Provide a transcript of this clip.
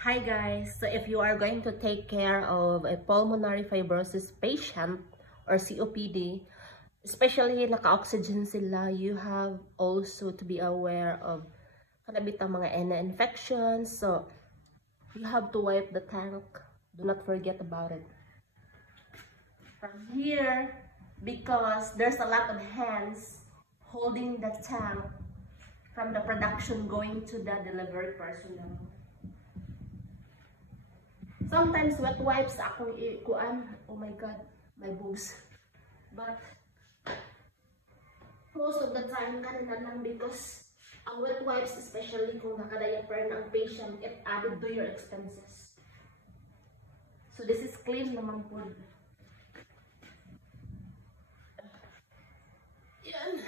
Hi guys, so if you are going to take care of a pulmonary fibrosis patient or COPD, especially naka-oxygen sila, you have also to be aware of kanabitang mga ENA infections. So you have to wipe the tank. Do not forget about it. From here, because there's a lot of hands holding the tank from the production going to the delivery personnel. Sometimes wet wipes akong ikuan. Oh my god, my boobs. But most of the time kanina lang because ang wet wipes, especially kung nakadiaper ng patient, it added to your expenses. So this is clean naman po. Yan.